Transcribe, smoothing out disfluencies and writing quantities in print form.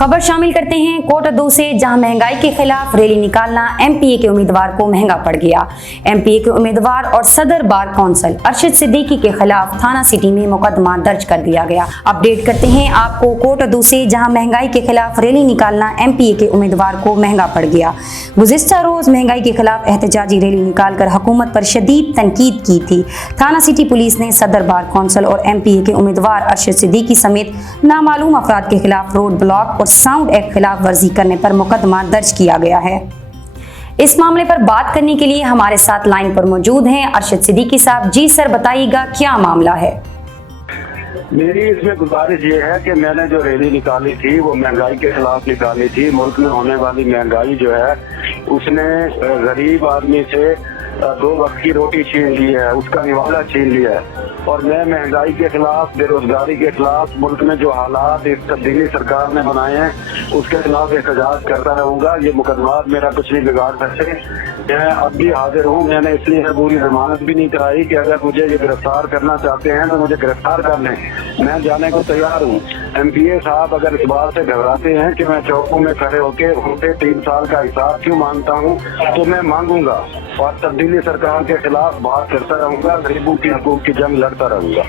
खबर शामिल करते हैं कोटा 2 से, जहां महंगाई के खिलाफ रैली निकालना एमपीए के उम्मीदवार को महंगा पड़ गया। एमपीए के उम्मीदवार और सदर बार कौंसल अरशद सिद्दीकी के खिलाफ थाना सिटी में मुकदमा दर्ज कर दिया गया। अपडेट करते हैं आपको कोटा 2 से, जहां महंगाई के खिलाफ रैली निकालना एमपीए के उम्मीदवार को महंगा पड़ गया। गुज़िश्ता रोज महंगाई के खिलाफ एहतजाजी रैली निकालकर हुकूमत पर शदीद तनकीद की थी। थाना सिटी पुलिस ने सदर बार कौंसल और एमपीए के उम्मीदवार अरशद सिद्दीकी समेत नामालूम अफराद के खिलाफ रोड ब्लॉक और साउंड एक्ट खिलाफ वर्जी करने पर मुकदमा दर्ज किया गया है। इस मामले पर बात करने के लिए हमारे साथ लाइन पर मौजूद हैं अरशद सिद्दीकी साहब। जी सर, बताइएगा क्या मामला है। मेरी इसमें गुजारिश ये है कि मैंने जो रैली निकाली थी वो महंगाई के खिलाफ निकाली थी। मुल्क में होने वाली महंगाई जो है उसने गरीब आदमी से 2 वक्त की रोटी छीन ली है, उसका निवाला छीन लिया है। और मैं महंगाई के खिलाफ, बेरोजगारी के खिलाफ, मुल्क में जो हालात इस तब्दीली सरकार ने बनाए हैं उसके खिलाफ एहतजाज करता रहूंगा। ये मुकदमा मेरा कुछ नहीं बिगाड़ सकते। मैं अब भी हाजिर हूँ। मैंने इसलिए पूरी जमानत भी नहीं कराई कि अगर मुझे ये गिरफ्तार करना चाहते हैं तो मुझे गिरफ्तार कर लें, मैं जाने को तैयार हूँ। एमपीए साहब अगर इस बात से घबराते हैं कि मैं चौकों में खड़े होकर उनसे 3 साल का हिसाब क्यों मांगता हूँ, तो मैं मांगूंगा और तब्दीली सरकार के खिलाफ बात करता रहूंगा, गरीबों की हकूक की जंग लड़ता रहूंगा।